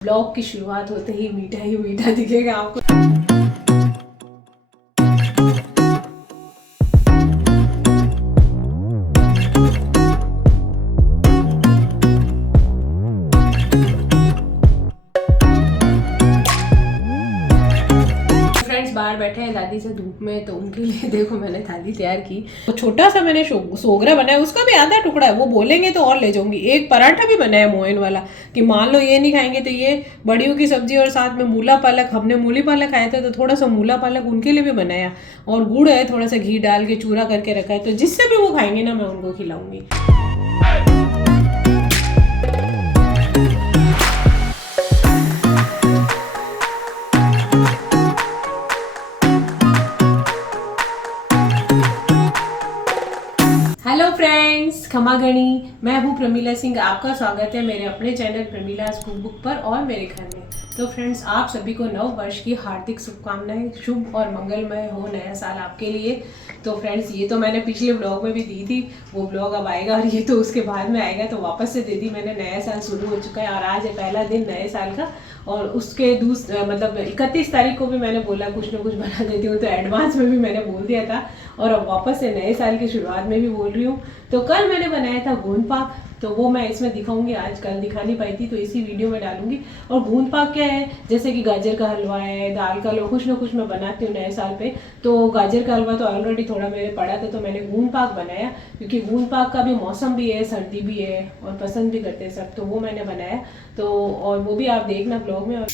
Blog की शुरुआत होते ही मीठा दिखेगा आपको। बाहर बैठे हैं दादी से धूप में, तो उनके लिए देखो मैंने थाली तैयार की। तो छोटा सा मैंने सोगरा बनाया, उसका भी आधा टुकड़ा है, वो बोलेंगे तो और ले जाऊंगी। एक पराठा भी बनाया मोइन वाला कि मान लो ये नहीं खाएंगे तो ये बड़ियों की सब्जी और साथ में मूला पालक, हमने मूली पालक खाया था तो थोड़ा सा मूला पालक उनके लिए भी बनाया। और गुड़ है, थोड़ा सा घी डाल के चूरा करके रखा है, तो जिससे भी वो खाएंगे ना मैं उनको खिलाऊंगी। हेलो फ्रेंड्स, खमा गणी, मैं हूँ प्रमीला सिंह। आपका स्वागत है मेरे अपने चैनल प्रमीलाज कुक बुक पर और मेरे घर में। तो फ्रेंड्स, आप सभी को नव वर्ष की हार्दिक शुभकामनाएं। शुभ और मंगलमय हो नया साल आपके लिए। तो फ्रेंड्स, ये तो मैंने पिछले ब्लॉग में भी दी थी, वो ब्लॉग अब आएगा और ये तो उसके बाद में आएगा, तो वापस से दे दी मैंने। नया साल शुरू हो चुका है और आज है पहला दिन नए साल का। और उसके मतलब 31 तारीख को भी मैंने बोला कुछ ना कुछ बना देती हूँ, तो एडवांस में भी मैंने बोल दिया था और अब वापस से नए साल की शुरुआत में भी बोल रही हूँ। तो कल मैंने बनाया था गोंद पाक, तो वो मैं इसमें दिखाऊंगी। आज कल दिखा नहीं पाई थी तो इसी वीडियो में डालूंगी। और गोंद पाक क्या है, जैसे कि गाजर का हलवा है, दाल का हलवा, कुछ ना कुछ मैं बनाती हूँ नए साल पे। तो गाजर का हलवा तो ऑलरेडी थोड़ा मेरे पड़ा था, तो मैंने गोंद पाक बनाया, क्योंकि गोंद पाक का भी मौसम भी है, सर्दी भी है और पसंद भी करते हैं सब, तो वो मैंने बनाया। तो और वो भी आप देखना ब्लॉग में।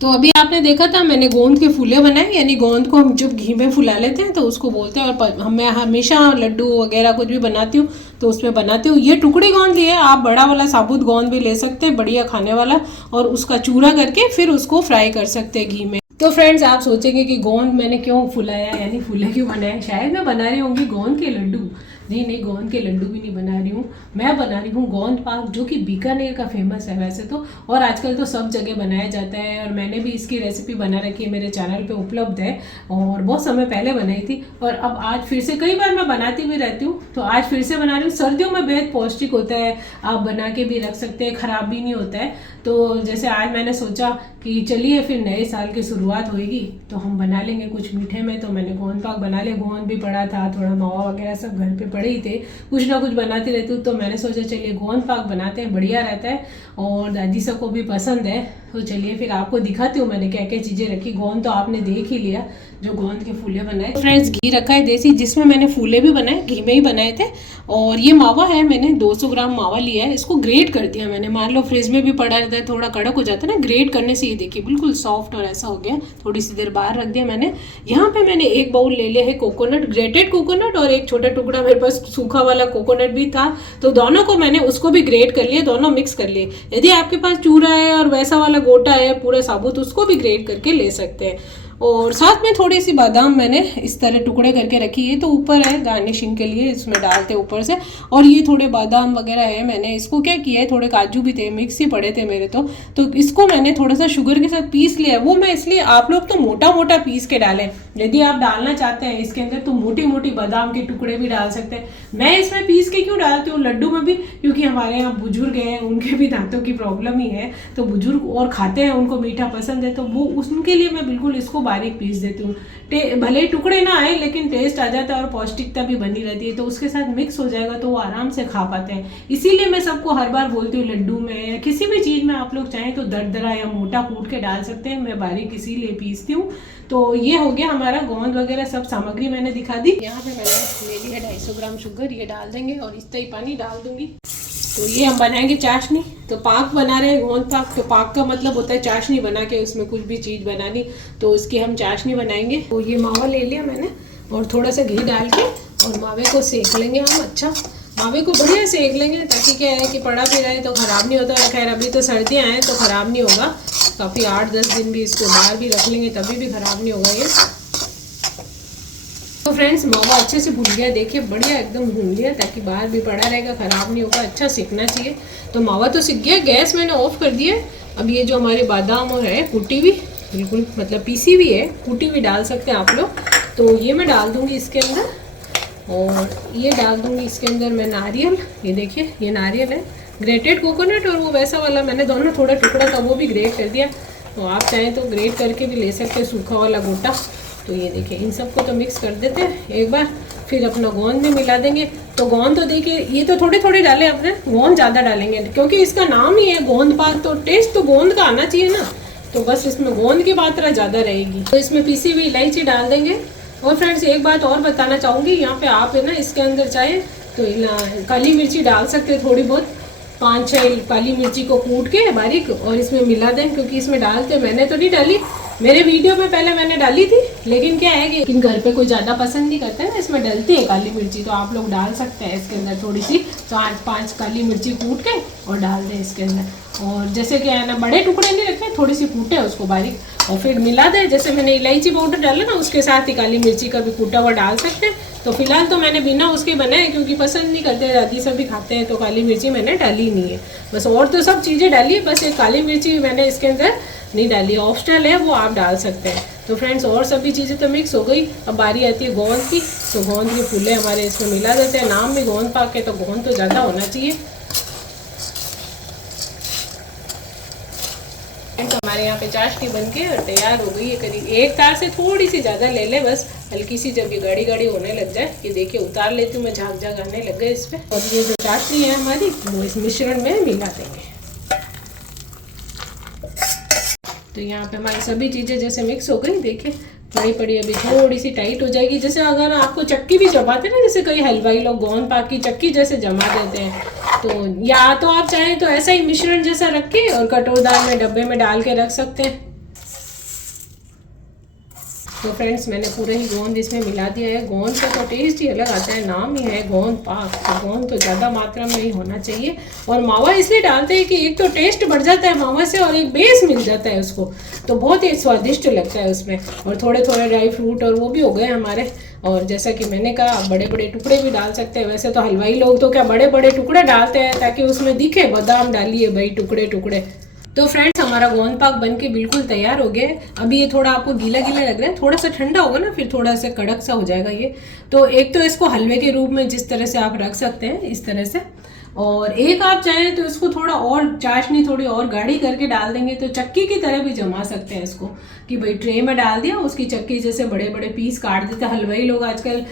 तो अभी आपने देखा था मैंने गोंद के फूले बनाए, यानी गोंद को हम जब घी में फुला लेते हैं तो उसको बोलते हैं। और मैं हमेशा लड्डू वगैरह कुछ भी बनाती हूँ तो उसमें बनाती हूँ। ये टुकड़ी गोंद लिए, आप बड़ा वाला साबुत गोंद भी ले सकते हैं, बढ़िया खाने वाला, और उसका चूरा करके फिर उसको फ्राई कर सकते हैं घी में। तो फ्रेंड्स, आप सोचेंगे कि गोंद मैंने क्यों फुलाया, यानी फूले क्यों बनाए। शायद मैं बना रही होंगी गोंद के लड्डू। नहीं, गोंद के लड्डू भी नहीं बना रही हूँ, मैं बना रही हूँ गोंद पाक, जो कि बीकानेर का फेमस है वैसे तो, और आजकल तो सब जगह बनाया जाता है। और मैंने भी इसकी रेसिपी बना रखी है, मेरे चैनल पे उपलब्ध है, और बहुत समय पहले बनाई थी। और अब आज फिर से, कई बार मैं बनाती भी रहती हूँ, तो आज फिर से बना रही हूँ। सर्दियों में बेहद पौष्टिक होता है, आप बना के भी रख सकते हैं, ख़राब भी नहीं होता है। तो जैसे आज मैंने सोचा कि चलिए फिर नए साल की शुरुआत होगी तो हम बना लेंगे कुछ मीठे में, तो मैंने गोंद पाक बना लिया। गोंद भी पड़ा था, थोड़ा मावा वगैरह सब घर पे पड़े ही थे, कुछ ना कुछ बनाती रहती हूँ, तो मैंने सोचा चलिए गोंद पाक बनाते हैं, बढ़िया रहता है और दादी सब को भी पसंद है। तो चलिए फिर आपको दिखाती हूँ मैंने क्या क्या चीज़ें रखी। गोंद तो आपने देख ही लिया, जो गोंद के फूले बनाए। फ्रेंड्स, घी रखा है देसी, जिसमें मैंने फूले भी बनाए, घी में ही बनाए थे। और ये मावा है, मैंने 200 ग्राम मावा लिया है, इसको ग्रेट कर दिया मैंने। मान लो फ्रिज में भी पड़ा रहता है, थोड़ा कड़क हो जाता है ना, ग्रेट करने से ये देखिए बिल्कुल सॉफ्ट और ऐसा हो गया। थोड़ी सी देर बाहर रख दिया मैंने। यहाँ पे मैंने एक बाउल ले लिया है कोकोनट, ग्रेटेड कोकोनट, और एक छोटा टुकड़ा मेरे पास सूखा वाला कोकोनट भी था, तो दोनों को मैंने उसको भी ग्रेट कर लिया, दोनों मिक्स कर लिए। यदि आपके पास चूरा है और वैसा वाला गोटा है पूरा साबुत, उसको भी ग्रेट करके ले सकते हैं। और साथ में थोड़ी सी बादाम मैंने इस तरह टुकड़े करके रखी है, तो ऊपर है गार्निशिंग के लिए, इसमें डालते ऊपर से। और ये थोड़े बादाम वगैरह है, मैंने इसको क्या किया है, थोड़े काजू भी थे, मिक्स ही पड़े थे मेरे तो इसको मैंने थोड़ा सा शुगर के साथ पीस लिया। वो मैं इसलिए, आप लोग तो मोटा मोटा पीस के डालें, यदि आप डालना चाहते हैं इसके अंदर तो मोटी मोटी बादाम के टुकड़े भी डाल सकते हैं। मैं इसमें पीस के क्यों डालती हूँ लड्डू में भी, क्योंकि हमारे यहाँ बुजुर्ग हैं, उनके भी दांतों की प्रॉब्लम ही है, तो बुजुर्ग और खाते हैं, उनको मीठा पसंद है, तो वो उनके लिए मैं बिल्कुल इसको बारीक पीस देती हूँ। भले ही टुकड़े ना आए लेकिन टेस्ट आ जाता है और पौष्टिकता भी बनी रहती है, तो उसके साथ मिक्स हो जाएगा तो वो आराम से खा पाते हैं। इसीलिए मैं सबको हर बार बोलती हूँ, लड्डू में या किसी भी चीज़ में आप लोग चाहें तो दरदरा या मोटा कूट के डाल सकते हैं, मैं बारीक इसीलिए पीसती हूँ। तो ये हो गया हमारा गोंद वगैरह सब सामग्री मैंने दिखा दी। यहाँ पे मैंने ले लिया 250 ग्राम शुगर, ये डाल देंगे और इतना ही पानी डाल दूंगी। तो ये हम बनाएंगे चाशनी। तो पाक बना रहे हैं गोंद पाक, तो पाक का मतलब होता है चाशनी बना के उसमें कुछ भी चीज़ बनानी, तो उसकी हम चाशनी बनाएंगे। तो ये मावा ले लिया मैंने और थोड़ा सा घी डाल के और मावे को सेक लेंगे हम। अच्छा, मावे को बढ़िया सेक लेंगे, ताकि क्या है कि पड़ा भी रहे तो ख़राब नहीं होता। खैर अभी तो सर्दियाँ हैं तो ख़राब नहीं होगा, काफ़ी 8-10 दिन भी इसको बाहर भी रख लेंगे तभी भी ख़राब नहीं होगा ये। तो फ्रेंड्स, मावा अच्छे से भून गया, देखिए बढ़िया एकदम भून लिया, ताकि बाहर भी पड़ा रहेगा, ख़राब नहीं होगा, अच्छा सीखना चाहिए। तो मावा तो सीख गया, गैस मैंने ऑफ कर दिया। अब ये जो हमारे बादाम और है कुटी हुई, बिल्कुल मतलब पीसी हुई है, कुटी हुई डाल सकते हैं आप लोग। तो ये मैं डाल दूँगी इसके अंदर, और ये डाल दूँगी इसके अंदर मैं नारियल। ये देखिए ये नारियल है, ग्रेटेड कोकोनट और वो वैसा वाला मैंने दोनों थोड़ा टुकड़ा था वो भी ग्रेट कर दिया। तो आप चाहें तो ग्रेट करके भी ले सकते हैं, सूखा वाला गोटा। तो ये देखिए इन सबको तो मिक्स कर देते हैं एक बार, फिर अपना गोंद भी मिला देंगे। तो गोंद तो देखिए ये तो थोड़े थोड़े डाले अपने, गोंद ज़्यादा डालेंगे क्योंकि इसका नाम ही है गोंद पाक, तो टेस्ट तो गोंद का आना चाहिए ना, तो बस इसमें गोंद की मात्रा ज़्यादा रहेगी। तो इसमें पीसी हुई इलायची डाल देंगे। और फ्रेंड्स एक बात और बताना चाहूँगी, यहाँ पे आप है ना इसके अंदर चाहे तो काली मिर्ची डाल सकते हैं, थोड़ी बहुत 5-6 काली मिर्ची को कूट के बारीक और इसमें मिला दें, क्योंकि इसमें डालते मैंने तो नहीं डाली, मेरे वीडियो में पहले मैंने डाली थी, लेकिन क्या है कि घर पे कोई ज़्यादा पसंद नहीं करते ना इसमें डलती है काली मिर्ची, तो आप लोग डाल सकते हैं इसके अंदर थोड़ी सी 4-5 काली मिर्ची कूट के और डाल दें इसके अंदर। और जैसे कि है ना बड़े टुकड़े नहीं रखे, थोड़ी सी कूटे उसको बारीक और फिर मिला दें। जैसे मैंने इलायची पाउडर डाला ना उसके साथ ही काली मिर्ची का भी कूटा हुआ डाल सकते हैं। तो फिलहाल तो मैंने बिना उसके बनाए, क्योंकि पसंद नहीं करते, दादी सब भी खाते हैं, तो काली मिर्ची मैंने डाली नहीं है बस। और तो सब चीज़ें डाली है, बस एक काली मिर्ची मैंने इसके अंदर नहीं डाली, ऑप्शनल है, वो आप डाल सकते हैं। तो फ्रेंड्स और सभी चीज़ें तो मिक्स हो गई, अब बारी आती है गोंद की। तो गोंद के फूले हमारे इसमें मिला देते हैं, नाम भी गोंद पाक है तो गोंद तो ज़्यादा होना चाहिए। हमारे यहाँ पे चाशनी बन के और तैयार हो गई है, करीब 1 तार से थोड़ी सी ज़्यादा ले ले बस, हल्की सी जब ये गाढ़ी गाढ़ी होने लग जाए। ये देखिए उतार लेती हूँ मैं, झाग झाग आने लग गए इस पर। और ये जो चाशनी है हमारी वो इस मिश्रण में मिला देंगे। तो यहाँ पे हमारी सभी चीज़ें जैसे मिक्स हो गई, देखिए पड़ी पड़ी अभी थोड़ी सी टाइट हो जाएगी। जैसे अगर आपको चक्की भी जमाते हैं ना, जैसे कई हलवाई लोग गोंद पाक की चक्की जैसे जमा देते हैं, तो या तो आप चाहें तो ऐसा ही मिश्रण जैसा रख के और कटोरदार में डब्बे में डाल के रख सकते हैं। तो फ्रेंड्स मैंने पूरे ही गोंद इसमें मिला दिया है। गोंद का तो टेस्ट ही अलग आता है, नाम ही है गोंद पाक, तो गोंद तो ज़्यादा मात्रा में ही होना चाहिए। और मावा इसलिए डालते हैं कि एक तो टेस्ट बढ़ जाता है मावा से और एक बेस मिल जाता है उसको, तो बहुत ही स्वादिष्ट लगता है उसमें। और थोड़े थोड़े ड्राई फ्रूट और वो भी हो गए हमारे। और जैसा कि मैंने कहा आप बड़े बड़े टुकड़े भी डाल सकते हैं। वैसे तो हलवाई लोग तो क्या बड़े बड़े टुकड़े डालते हैं ताकि उसमें दिखे बादाम डालिए भाई टुकड़े टुकड़े। तो फ्रेंड्स हमारा गोंद पाक बन के बिल्कुल तैयार हो गया है। अभी ये थोड़ा आपको गीला गीला लग रहा है, थोड़ा सा ठंडा होगा ना फिर थोड़ा सा कड़क सा हो जाएगा ये। तो एक तो इसको हलवे के रूप में जिस तरह से आप रख सकते हैं इस तरह से, और एक आप चाहें तो इसको थोड़ा और चाशनी थोड़ी और गाढ़ी करके डाल देंगे तो चक्की की तरह भी जमा सकते हैं इसको, कि भाई ट्रे में डाल दिया उसकी चक्की जैसे बड़े बड़े पीस काट देते हैं हलवाई लोग आजकल,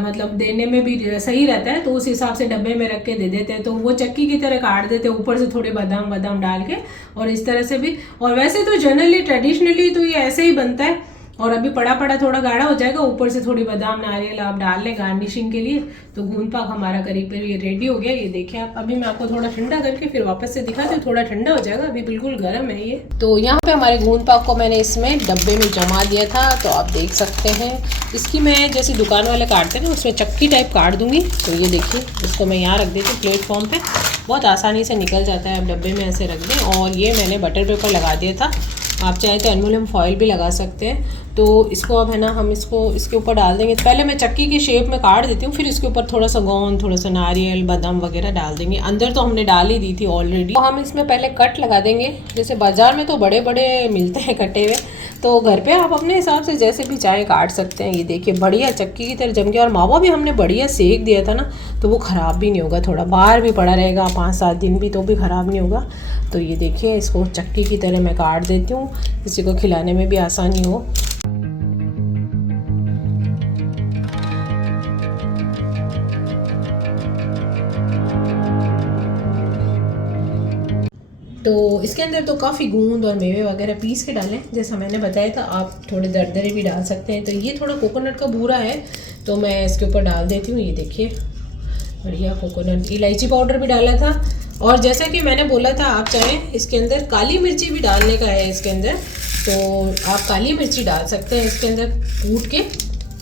मतलब देने में भी सही रहता है, तो उस हिसाब से डब्बे में रख के दे देते हैं। तो वो चक्की की तरह काट देते हैं, ऊपर से थोड़े बादाम बादाम डाल के और इस तरह से भी। और वैसे तो जनरली ट्रेडिशनली तो ये ऐसे ही बनता है। और अभी पड़ा पड़ा थोड़ा गाढ़ा हो जाएगा, ऊपर से थोड़ी बादाम नारियल आप डाल लें गार्निशिंग के लिए। तो गोंद पाक हमारा करीब ये रेडी हो गया। ये देखिए आप, अभी मैं आपको थोड़ा ठंडा करके फिर वापस से दिखाती हूँ, थोड़ा ठंडा हो जाएगा, अभी बिल्कुल गर्म है ये। तो यहाँ पे हमारे गोंद पाक को मैंने इसमें डब्बे में जमा दिया था, तो आप देख सकते हैं। इसकी मैं जैसे दुकान वाले काटते हैं ना उसमें चक्की टाइप काट दूंगी। तो ये देखिए इसको मैं यहाँ रख देती हूँ प्लेटफॉर्म पे, बहुत आसानी से निकल जाता है। आप डब्बे में ऐसे रख दें। और ये मैंने बटर पेपर लगा दिया था, आप चाहें तो एल्युमिनियम फॉइल भी लगा सकते हैं। तो इसको अब है ना हम इसको इसके ऊपर डाल देंगे। पहले मैं चक्की की शेप में काट देती हूँ, फिर इसके ऊपर थोड़ा सा गोंद थोड़ा सा नारियल बादाम वगैरह डाल देंगे। अंदर तो हमने डाल ही दी थी ऑलरेडी। तो हम इसमें पहले कट लगा देंगे, जैसे बाजार में तो बड़े बड़े मिलते हैं कटे हुए, तो घर पे आप अपने हिसाब से जैसे भी चाहे काट सकते हैं। ये देखिए बढ़िया चक्की की तरह जम गया। और मावा भी हमने बढ़िया सेक दिया था ना, तो वो ख़राब भी नहीं होगा, थोड़ा बाहर भी पड़ा रहेगा 5-7 दिन भी, तो भी ख़राब नहीं होगा। तो ये देखिए इसको चक्की की तरह मैं काट देती हूँ, किसी को खिलाने में भी आसानी हो। तो इसके अंदर तो काफ़ी गूंद और मेवे वगैरह पीस के डालें, जैसा मैंने बताया था। आप थोड़े दरदरे भी डाल सकते हैं। तो ये थोड़ा कोकोनट का बूरा है, तो मैं इसके ऊपर डाल देती हूँ। ये देखिए बढ़िया कोकोनट, इलायची पाउडर भी डाला था। और जैसा कि मैंने बोला था आप चाहें इसके अंदर काली मिर्ची भी डालने का है इसके अंदर, तो आप काली मिर्ची डाल सकते हैं इसके अंदर कूट के।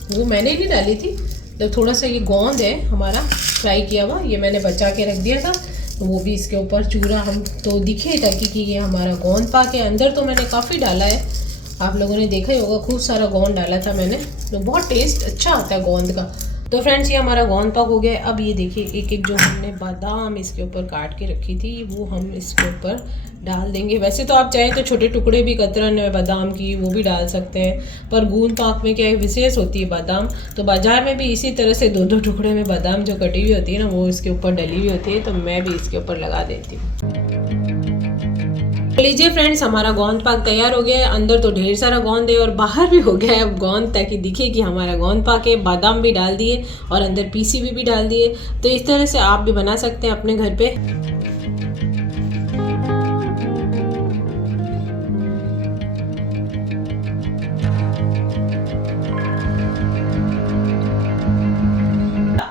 वो मैंने नहीं डाली थी। तो थोड़ा सा ये गोंद है हमारा फ्राई किया हुआ, ये मैंने बचा के रख दिया था, तो वो भी इसके ऊपर चूरा हम तो दिखे ताकि कि ये हमारा गोंद पाक है। अंदर तो मैंने काफ़ी डाला है, आप लोगों ने देखा ही होगा, खूब सारा गोंद डाला था मैंने। तो बहुत टेस्ट अच्छा आता है गोंद का। तो फ्रेंड्स ये हमारा गोंद पाक हो गया। अब ये देखिए एक एक जो हमने बादाम इसके ऊपर काट के रखी थी वो हम इसके ऊपर डाल देंगे। वैसे तो आप चाहे तो छोटे टुकड़े भी कतरन बादाम की वो भी डाल सकते हैं, पर गोंद पाक में क्या है विशेष होती है बादाम, तो बाज़ार में भी इसी तरह से 2-2 टुकड़े में बादाम जो कटी हुई होती है ना वो इसके ऊपर डली हुई होती है, तो मैं भी इसके ऊपर लगा देती हूँ। लीजिए फ्रेंड्स हमारा गोंद पाक तैयार हो गया है। अंदर तो ढेर सारा गोंद है और बाहर भी हो गया है अब गोंद, ताकि दिखे कि हमारा गोंद पाक है। बादाम भी डाल दिए और अंदर पीसी भी डाल दिए। तो इस तरह से आप भी बना सकते हैं अपने घर पे।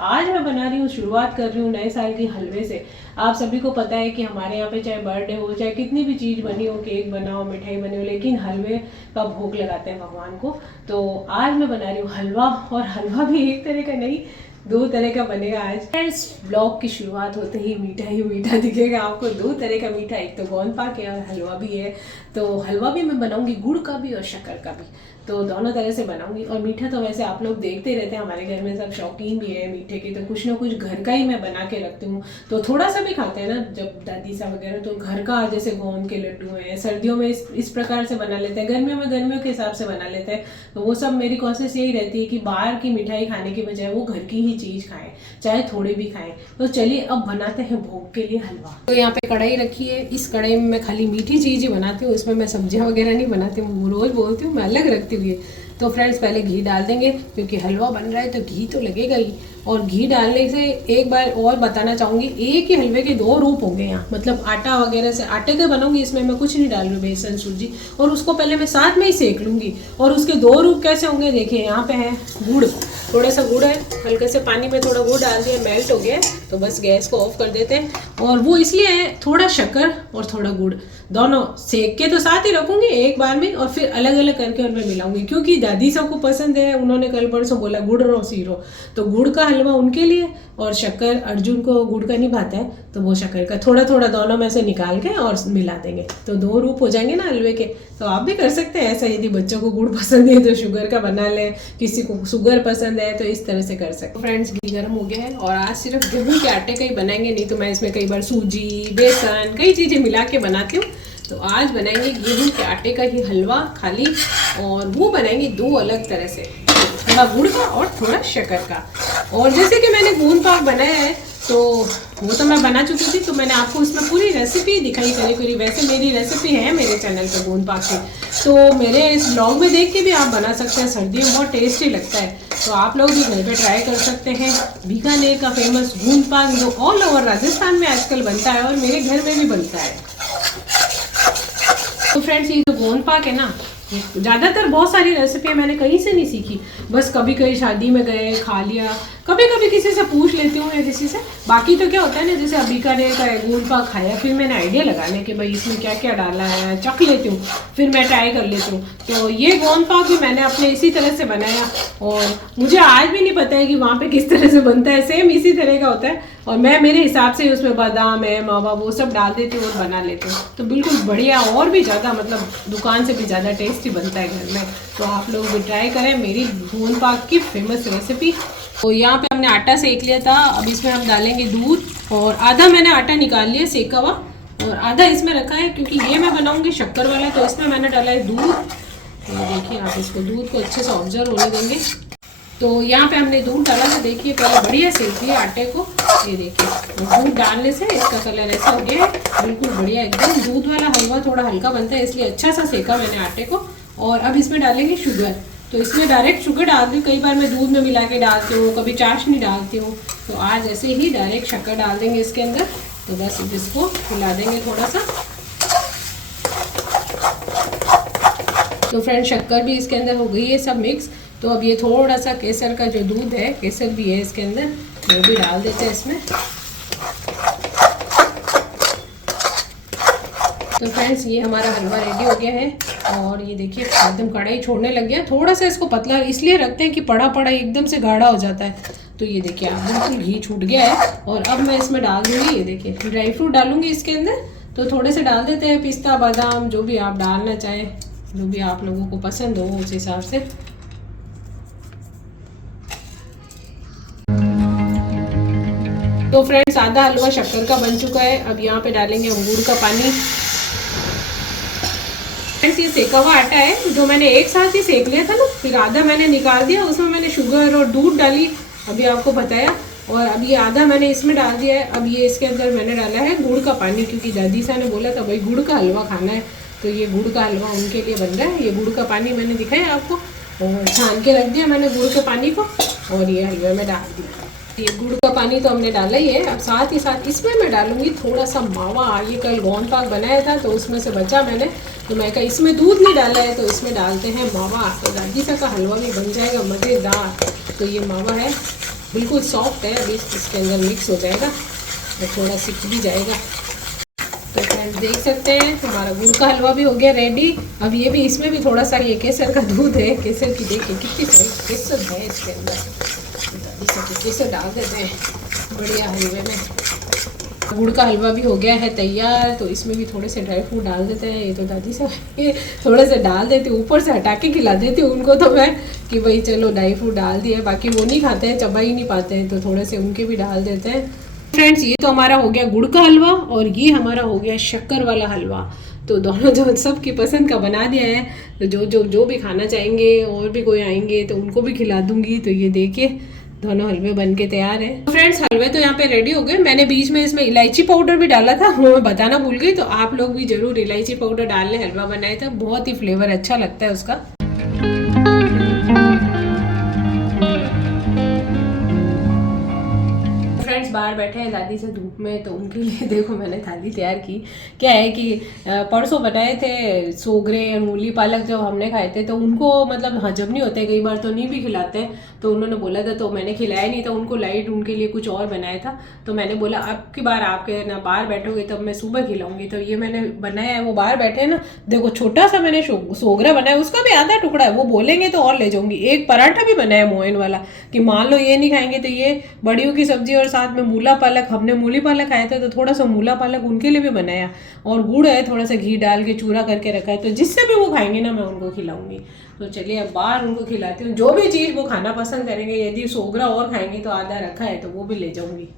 आज मैं बना रही हूँ, शुरुआत कर रही हूँ नए साल के हलवे से। आप सभी को पता है कि हमारे यहाँ पे चाहे बर्थडे हो, चाहे कितनी भी चीज़ बनी हो, केक बना हो, मिठाई बनी हो, लेकिन हलवे का भोग लगाते हैं भगवान को। तो आज मैं बना रही हूँ हलवा, और हलवा भी एक तरह का नहीं 2 तरह का बनेगा आज। फ्रेंड्स ब्लॉग की शुरुआत होते ही मीठा दिखेगा आपको। 2 तरह का मीठा, एक तो गोंद पाक है और हलवा भी है। तो हलवा भी मैं बनाऊंगी गुड़ का भी और शक्कर का भी, तो दोनों तरह से बनाऊंगी। और मीठा तो वैसे आप लोग देखते रहते हैं, हमारे घर में सब शौकीन भी है मीठे के, तो कुछ ना कुछ घर का ही मैं बना के रखती हूँ। तो थोड़ा सा भी खाते हैं ना जब दादी सा वगैरह, तो घर का जैसे गोंद के लड्डू हैं, सर्दियों में इस प्रकार से बना लेते हैं, गर्मियों में गर्मियों के हिसाब से बना लेते हैं। तो वो सब मेरी कोशिश यही रहती है कि बाहर की मिठाई खाने के बजाय वो घर की ही चीज़ खाएं, चाहे थोड़ी भी खाएं। तो चलिए अब बनाते हैं भोग के लिए हलवा। तो यहाँ पे कढ़ाई रखी है, इस कढ़ाई में मैं खाली मीठी चीज़ ही बनाती हूँ, इसमें मैं सब्जियाँ वगैरह नहीं बनाती हूँ। रोज़ बोलती हूँ मैं अलग रखती हूँ ये। तो फ्रेंड्स पहले घी डाल देंगे, क्योंकि हलवा बन रहा है तो घी तो लगेगा ही। और घी डालने से एक बार और बताना चाहूँगी, एक ही हलवे के 2 रूप होंगे यहाँ, मतलब आटा वगैरह से। आटे का बनाऊंगी, इसमें मैं कुछ नहीं डाल रही, बेसन सूजी, और उसको पहले मैं साथ में ही सेक लूँगी। और उसके 2 रूप कैसे होंगे देखिए, यहाँ पे है गुड़, थोड़ा सा गुड़ है, हल्के से पानी में थोड़ा गुड़ डाल दिया, मेल्ट हो गया, तो बस गैस को ऑफ कर देते हैं। और वो इसलिए है थोड़ा शक्कर और थोड़ा गुड़, दोनों सेक के तो साथ ही रखूंगी एक बार में, और फिर अलग अलग करके उनमें मिलाऊंगी, क्योंकि दादी सबको पसंद है। उन्होंने कल परसों बोला गुड़ रो सीरो, तो गुड़ का हलवा उनके लिए, और शक्कर अर्जुन को गुड़ का नहीं भाता है, तो वो शक्कर का थोड़ा थोड़ा दोनों में से निकाल के और मिला देंगे, तो 2 रूप हो जाएंगे ना हलवे के। तो आप भी कर सकते हैं ऐसा, यदि बच्चों को गुड़ पसंद है तो शुगर का बना लें, किसी को शुगर पसंद है तो इस तरह से कर सकते हैं। फ्रेंड्स घी गर्म हो गया है, और आज सिर्फ गेहूं के आटे का ही बनाएंगे, नहीं तो मैं इसमें कई बार सूजी, बेसन, कई चीज़ें मिला के बनाती हूँ। तो आज बनाएंगे गेहूं के आटे का ही हलवा खाली, और वो बनाएंगे 2 अलग तरह से, थोड़ा गुड़ का और थोड़ा शक्कर का। और जैसे कि मैंने गोंद पाक बनाया है, तो वो तो मैं बना चुकी थी, तो मैंने आपको उसमें पूरी रेसिपी दिखाई करी। वैसे मेरी रेसिपी है मेरे चैनल पर गोंद पाक की, तो मेरे इस ब्लॉग में देख के भी आप बना सकते हैं। सर्दियों में बहुत टेस्टी लगता है, तो आप लोग भी घर पे ट्राई कर सकते हैं। बीकानेर का फेमस गोंद पाक जो ऑल ओवर राजस्थान में आजकल बनता है, और मेरे घर में भी बनता है। तो फ्रेंड्स ये जो गोंद पाक है ना, ज़्यादातर बहुत सारी रेसिपी मैंने कहीं से नहीं सीखी, बस कभी कहीं शादी में गए खा लिया, कभी कभी किसी से पूछ लेती हूँ या किसी से। बाकी तो क्या होता है ना, जैसे अभी का गोंद पाक खाया, फिर मैंने आइडिया लगाने कि भाई इसमें क्या क्या डाला है, चख लेती हूँ, फिर मैं ट्राई कर लेती हूँ। तो ये गोंद पाक भी मैंने अपने इसी तरह से बनाया, और मुझे आज भी नहीं पता है कि वहाँ पे किस तरह से बनता है, सेम इसी तरह का होता है। और मैं मेरे हिसाब से उसमें बादाम है, मावा, वो सब डाल देती हूँ और बना लेती हूँ, तो बिल्कुल बढ़िया, और भी ज़्यादा मतलब दुकान से भी ज़्यादा टेस्टी बनता है घर में। तो आप लोग भी ट्राई करें मेरी गोंद पाक की फेमस रेसिपी। तो यहाँ पे हमने आटा सेक लिया था, अब इसमें हम डालेंगे दूध, और आधा मैंने आटा निकाल लिया सेका हुआ, और आधा इसमें रखा है, क्योंकि ये मैं बनाऊंगी शक्कर वाला, तो इसमें मैंने डाला है दूध। तो देखिए आप इसको दूध को अच्छे से ऑब्जर्व होने देंगे। तो यहाँ पे हमने दूध डाला, तो देखिए पहले बढ़िया सेक लिया आटे को, ये देखिए दूध डालने से इसका कलर ऐसा हो गया है, बिल्कुल बढ़िया एकदम। दूध वाला हलवा थोड़ा हल्का बनता है, इसलिए अच्छा सा सेका मैंने आटे को। और अब इसमें डालेंगे शुगर, तो इसमें डायरेक्ट शुगर डाल दी, कई बार मैं दूध में मिला के डालती हूँ, कभी चाशनी डालती हूँ, तो आज ऐसे ही डायरेक्ट शक्कर डाल देंगे इसके अंदर। तो बस इसको हिला देंगे थोड़ा सा। तो फ्रेंड शक्कर भी इसके अंदर हो गई है सब मिक्स। तो अब ये थोड़ा सा केसर का जो दूध है, केसर भी है इसके अंदर, वो भी डाल देते हैं इसमें। तो फ्रेंड्स ये हमारा हलवा रेडी हो गया है, और ये देखिए एकदम कढ़ाई छोड़ने लग गया। थोड़ा सा इसको पतला इसलिए रखते हैं कि पड़ा पड़ा एकदम से गाढ़ा हो जाता है। तो ये देखिए आप बिल्कुल घी छूट गया है, और अब मैं इसमें डाल दूँगी, ये देखिए ड्राई फ्रूट डालूंगी इसके अंदर। तो थोड़े से डाल देते हैं, पिस्ता, बादाम, जो भी आप डालना चाहें, जो भी आप लोगों को पसंद हो उस हिसाब से। तो फ्रेंड्स आधा हलवा शक्कर का बन चुका है। अब यहाँ पे डालेंगे हम गुड़ का पानी। फ्रेंड्स ये सेका हुआ आटा है जो मैंने एक साथ ही सेक लिया था ना, फिर आधा मैंने निकाल दिया, उसमें मैंने शुगर और दूध डाली, अभी आपको बताया, और अब ये आधा मैंने इसमें डाल दिया है। अब ये इसके अंदर मैंने डाला है गुड़ का पानी, क्योंकि दादी सा ने बोला था भाई गुड़ का हलवा खाना है, तो ये गुड़ का हलवा उनके लिए बन रहा है। ये गुड़ का पानी मैंने दिखाया आपको, और छान के रख दिया मैंने गुड़ के पानी को, और ये हलवे में डाल दिया। ये गुड़ का पानी तो हमने डाला ही है। अब साथ ही साथ इसमें मैं डालूंगी थोड़ा सा मावा। ये कल गोंद पाक बनाया था तो उसमें से बचा मैंने, तो मैं कहा इसमें दूध नहीं डाला है तो इसमें डालते हैं मावा, तो दादी सा का हलवा भी बन जाएगा मज़ेदार। तो ये मावा है बिल्कुल सॉफ्ट है, अभी इसके अंदर मिक्स हो जाएगा और थोड़ा सिक भी जाएगा। तो फ्रेंड्स देख सकते हैं हमारा गुड़ का हलवा भी हो गया रेडी। अब ये भी, इसमें भी थोड़ा सा ये केसर का दूध है, केसर की देखिए कितनी सारी केसर है इसके अंदर, दादी सा के केसर डाल देते हैं बढ़िया हलवे में। गुड़ का हलवा भी हो गया है तैयार, तो इसमें भी थोड़े से ड्राई फ्रूट डाल देते हैं। ये तो दादी सा ये थोड़े से डाल देती हूँ, ऊपर से हटा के खिला देती हूँ उनको, तो मैं कि भाई चलो ड्राई फ्रूट डाल दिए, बाकी वो नहीं खाते हैं, चबा ही नहीं पाते हैं, तो थोड़े से उनके भी डाल देते हैं। फ्रेंड्स ये तो हमारा हो गया गुड़ का हलवा, और ये हमारा हो गया शक्कर वाला हलवा। तो दोनों जो सबकी पसंद का बना दिया है, तो जो भी खाना चाहेंगे और भी कोई आएंगे तो उनको भी खिला दूंगी। तो ये देखिए दोनों हलवे बन के तैयार है। तो फ्रेंड्स हलवे तो यहाँ पे रेडी हो गए। मैंने बीच में इसमें इलायची पाउडर भी डाला था, वो मैं बताना भूल गई, तो आप लोग भी जरूर इलायची पाउडर डाल लें। हलवा बनाए थे, बहुत ही फ्लेवर अच्छा लगता है उसका। फ्रेंड्स बाहर बैठे हैं दादी से धूप में, तो उनके लिए देखो मैंने थाली तैयार की। क्या है कि परसों बनाए थे सोगरे और मूली पालक, जब हमने खाए थे तो उनको मतलब हजम नहीं होते, कई बार तो नहीं भी खिलाते हैं, तो उन्होंने बोला था, तो मैंने खिलाया नहीं था उनको, लाइट उनके लिए कुछ और बनाया था। तो मैंने बोला अब की बार आपके ना बाहर बैठोगे तब मैं सुबह खिलाऊंगी। तो ये मैंने बनाया है, वो बाहर बैठे हैं ना, देखो छोटा सा मैंने सोगरा बनाया, उसका भी आधा टुकड़ा है, वो बोलेंगे तो और ले जाऊंगी। एक पराठा भी बनाया मोइन वाला, कि मान लो ये नहीं खाएंगे तो ये बड़ियों की सब्जी, और साथ में मूला पालक, हमने मूली पालक खाया था तो थोड़ा सा मूला पालक उनके लिए भी बनाया, और गुड़ है, थोड़ा सा घी डाल के चूरा करके रखा है, तो जिससे भी वो खाएंगे ना मैं उनको खिलाऊंगी। तो चलिए अब बाहर उनको खिलाती हूँ, जो भी चीज़ वो खाना पसंद करेंगे। यदि सोगरा और खाएंगे तो आधा रखा है तो वो भी ले जाऊंगी।